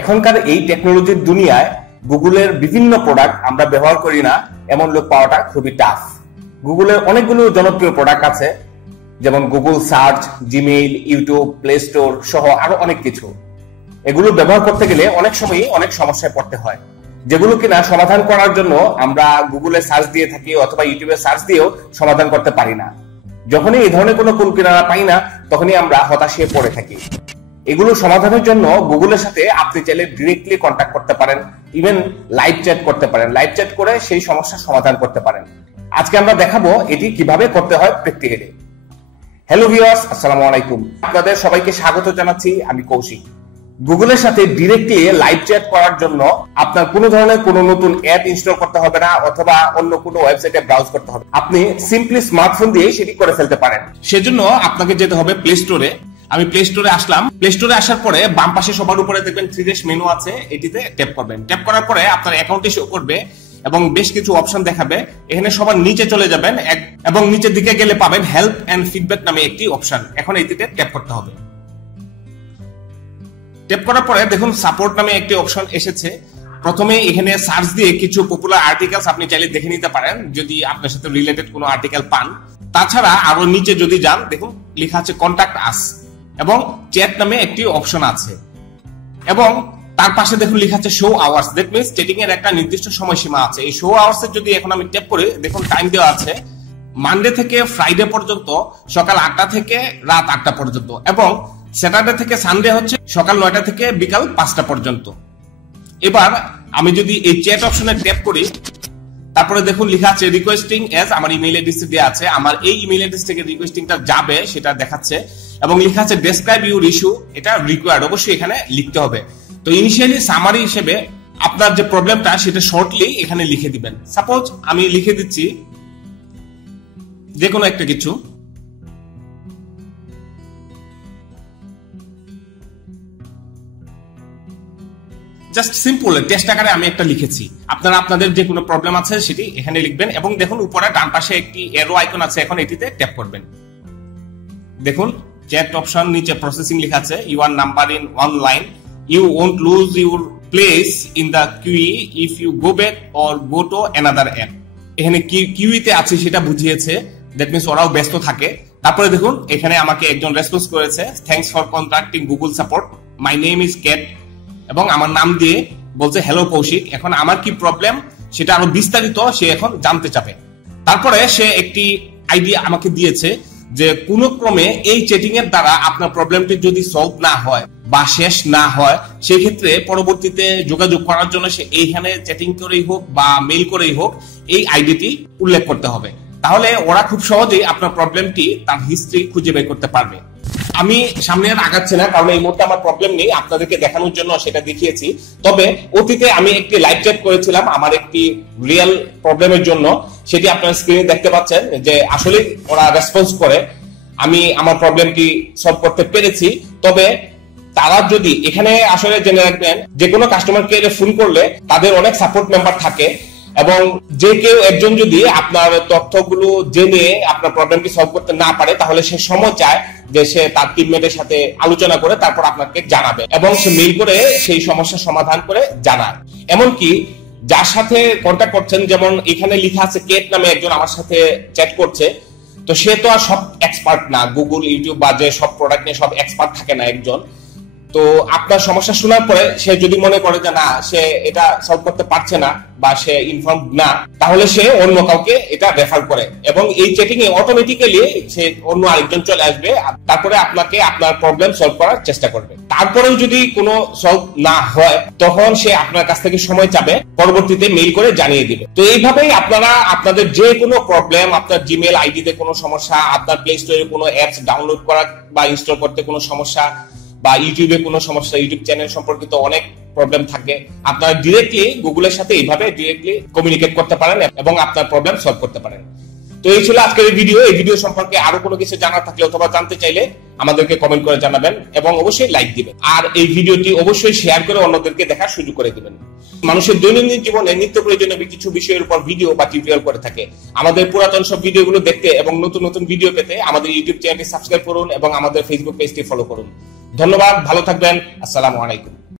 এখনকার এই টেকনোলজির দুনিয়ায় গুগলের বিভিন্ন প্রোডাক্ট আমরা ব্যবহার করি না এমন লোক পাওয়াটা খুবই টাফ। গুগলের অনেকগুলো জনপ্রিয় প্রোডাক্ট আছে, যেমন Google search, Gmail, YouTube, play store সহ আরো অনেক কিছু। এগুলো ব্যবহার করতে গেলে অনেক সময়ই অনেক সমস্যায় পড়তে হয়, যেগুলো কিনা সমাধান করার জন্য আমরা গুগলে সার্চ দিয়ে থাকি অথবা ইউটিউবে সার্চ দিয়েও সমাধান করতে পারি না। যখনই এই ধরনের কোনো কুল কিনারা পাই না, তখনই আমরা হতাশে পড়ে থাকি। এগুলো সমাধানের জন্য গুগলের সাথে আপনি চাইলে ডিরেক্টলি কন্ট্যাক্ট করতে পারেন, ইভেন লাইভ চ্যাট করতে পারেন। লাইভ চ্যাট করে সেই সমস্যার সমাধান করতে পারেন। আজকে আমরা দেখাবো এটি কিভাবে করতে হয় প্র্যাকটিক্যালি। হ্যালো ভিউয়ার্স, আসসালামু আলাইকুম। আপনাদের সবাইকে স্বাগত জানাচ্ছি, আমি কৌশিক। গুগলের সাথে ডিরেক্টলি লাইভ চ্যাট করার জন্য আপনার কোনো ধরনের কোনো নতুন অ্যাপ ইনস্টল করতে হবে না অথবা অন্য কোনো ওয়েবসাইটে ব্রাউজ করতে হবে। আপনি সিম্পলি স্মার্টফোন দিয়ে সেটি করে ফেলতে পারেন। সেজন্য আপনাকে যেতে হবে প্লে স্টোরে। আমি প্লে স্টোরে আসলাম। প্লে স্টোরে আসার পরে বাম পাশে সবার উপরে দেখবেন 3 মেনু আছে, এটিতে ট্যাপ করবেন। ট্যাপ করার পরে আপনার অ্যাকাউন্টে শো করবে এবং বেশ কিছু অপশন দেখাবে। এখানে সবার নিচে চলে যাবেন এবং নিচের দিকে গেলে পাবেন হেল্প এন্ড ফিডব্যাক নামে একটি অপশন। এখন এটিতে ট্যাপ করতে হবে। ট্যাপ করার পরে দেখুন সাপোর্ট নামে একটি অপশন এসেছে। প্রথমে এখানে সার্চ দিয়ে কিছু পপুলার আর্টিকেলস আপনি চাইলে দেখে নিতে পারেন যদি আপনার সাথে রিলেটেড কোনো আর্টিকেল পান। তাছাড়া আরো নিচে যদি যান, দেখুন লেখা আছে কন্টাক্ট আস এবং চ্যাট নামে একটি অপশন আছে এবং তার পাশে দেখুন লেখা আছে show hours. That means chatting এর একটা নির্দিষ্ট সময়সীমা আছে। এই শো আওয়ার্স এর যদি এখন আমি ট্যাপ করি, দেখুন টাইম দেওয়া আছে মানডে থেকে ফ্রাইডে পর্যন্ত সকাল 8টা থেকে রাত 8টা পর্যন্ত এবং স্যাটারডে থেকে সানডে হচ্ছে সকাল 9টা থেকে বিকাল 5টা পর্যন্ত। এবার আমি যদি এই চ্যাট অপশনে ট্যাপ করি, তারপরে দেখুন লেখা আছে রিকোয়েস্টিং এজ, আমার ইমেইল অ্যাড্রেস দেওয়া আছে। আমার এই ইমেইল অ্যাড্রেস থেকে রিকোয়েস্টিংটা যাবে সেটা দেখাচ্ছে এবং লেখা আছে ডেসক্রাইব ইউর ইস্যু। এটা রিকোয়ার্ড, অবশ্যই এখানে লিখতে হবে। তো ইনিশিয়ালি সামারি হিসেবে আপনার যে প্রবলেমটা সেটা শর্টলি এখানে লিখে দিবেন। সাপোজ আমি লিখে দিচ্ছি যে কোনো একটা কিছু। জাস্ট সিম্পল টেস্ট আকারে আমি একটা লিখেছি। আপনারা আপনাদের যে কোনো প্রবলেম আছে সেটি এখানে লিখবেন এবং দেখুন উপরে ডান পাশে একটি এরো আইকন আছে, এখন এটিতে ট্যাপ করবেন। দেখুন চ্যাট অপশন নিচে প্রসেসিং লেখা আছে, your number in one line, you won't lose your place in the queue if you go back or go to another app. এখানে কিউইতে আছে সেটা বুঝিয়েছে, দ্যাট মিন্স ওরাও ব্যস্ত থাকে। তারপরে দেখুন এখানে আমাকে একজন রেসপন্স করেছে, thanks for contacting Google support, my name is cat এবং আমার নাম দিয়ে বলছে হ্যালো কৌশিক। এখন আমার কি প্রবলেম সেটা আরো বিস্তারিত সে এখন জানতে চাবে। তারপরে সে একটি আইডিয়া আমাকে দিয়েছে যে কোন ক্রমে এই চ্যাটিং এর দ্বারা আপনার প্রবলেমটি যদি সলভ না হয় বা শেষ না হয়, সেই ক্ষেত্রে পরবর্তীতে যোগাযোগ করার জন্য সে এইখানে চ্যাটিং করেই হোক বা মেইল করেই হোক এই আইডিটি উল্লেখ করতে হবে। তাহলে ওরা খুব সহজেই আপনার প্রবলেমটি তার হিস্ট্রি খুঁজে বের করতে পারবে। আমি সামনে আর আগাচ্ছি না, কারণ এই মুহূর্তে আমার প্রবলেম নেই, আপনাদেরকে দেখানোর জন্য সেটা দেখিয়েছি। তবে অতীতে আমি একটি লাইভ চ্যাট করেছিলাম আমার একটি রিয়েল প্রবলেমের জন্য, সেটি আপনার স্ক্রিনে দেখতে পাচ্ছেন যে আসলে ওরা রেসপন্স করে আমি আমার প্রবলেমটি সলভ করতে পেরেছি। তবে তারা যদি এখানে আসলে জেনে রাখবেন যে কোনো কাস্টমার কেয়ারে ফোন করলে তাদের অনেক সাপোর্ট মেম্বার থাকে এবং যে কেউ একজন যদি আপনার তথ্যগুলো জেনে আপনার প্রবলেমটি সলভ করতে না পারে, তাহলে সে সময় চায় যে সে তার টিমমেটের সাথে আলোচনা করে তারপর আপনাকে জানাবে এবং সে মেইল করে সেই সমস্যার সমাধান করে জানায়। এমনকি যার সাথে কন্ট্যাক্ট করছেন, যেমন এখানে লেখা আছে কেট নামে একজন আমার সাথে চ্যাট করছে, তো সে তো আর সব এক্সপার্ট না, গুগল ইউটিউব বা যে সব প্রোডাক্ট নিয়ে সব এক্সপার্ট থাকে না একজন। তো আপনার সমস্যা শোনার পরে সে যদি মনে করে যে না সে এটা সলভ করতে পারছে না বা সে ইনফর্ম না, তাহলে সে অন্য কাউকে এটা রেফার করে এবং এই চ্যাটিং এ অটোমেটিক্যালি সে অন্য আরেকজন চলে আসবে, তারপরে আপনাকে আপনার প্রবলেম সলভ করার চেষ্টা করবে। তারপরেও যদি কোনো সলভ না হয়, তখন সে আপনার কাছ থেকে সময় চাবে, পরবর্তীতে মেইল করে জানিয়ে দিবে। তো এইভাবেই আপনারা আপনাদের যে কোনো প্রবলেম, আপনার জিমেল আইডিতে কোনো সমস্যা, আপনার প্লে স্টোরে কোনো অ্যাপস ডাউনলোড করা বা ইনস্টল করতে কোনো সমস্যা, বা ইউটিউবে কোনো সমস্যা, ইউটিউব চ্যানেল সম্পর্কিত অনেক প্রবলেম থাকে, আপনারা ডিরেক্টলি গুগলের সাথে এইভাবে ডিরেক্টলি কমিউনিকেট করতে পারেন এবং আপনার প্রবলেম সলভ করতে পারেন। তো এই ছিল আজকের এই ভিডিও। এই ভিডিও সম্পর্কে আরো কোনো কিছু জানার থাকলে অথবা জানতে চাইলে আমাদেরকে কমেন্ট করে জানাবেন এবং অবশ্যই লাইক দিবেন আর এই ভিডিওটি অবশ্যই শেয়ার করে অন্যদেরকে দেখার সুযোগ করে দিবেন। মানুষের দৈনন্দিন জীবনে নিত্য প্রয়োজনীয় কিছু বিষয়ের উপর ভিডিও বা টিউটোরিয়াল করে থাকে। আমাদের পুরাতন সব ভিডিওগুলো দেখতে এবং নতুন নতুন ভিডিও পেতে আমাদের ইউটিউব চ্যানেলটি সাবস্ক্রাইব করুন এবং আমাদের ফেসবুক পেজটি ফলো করুন। ধন্যবাদ, ভালো থাকবেন, আসসালামু আলাইকুম।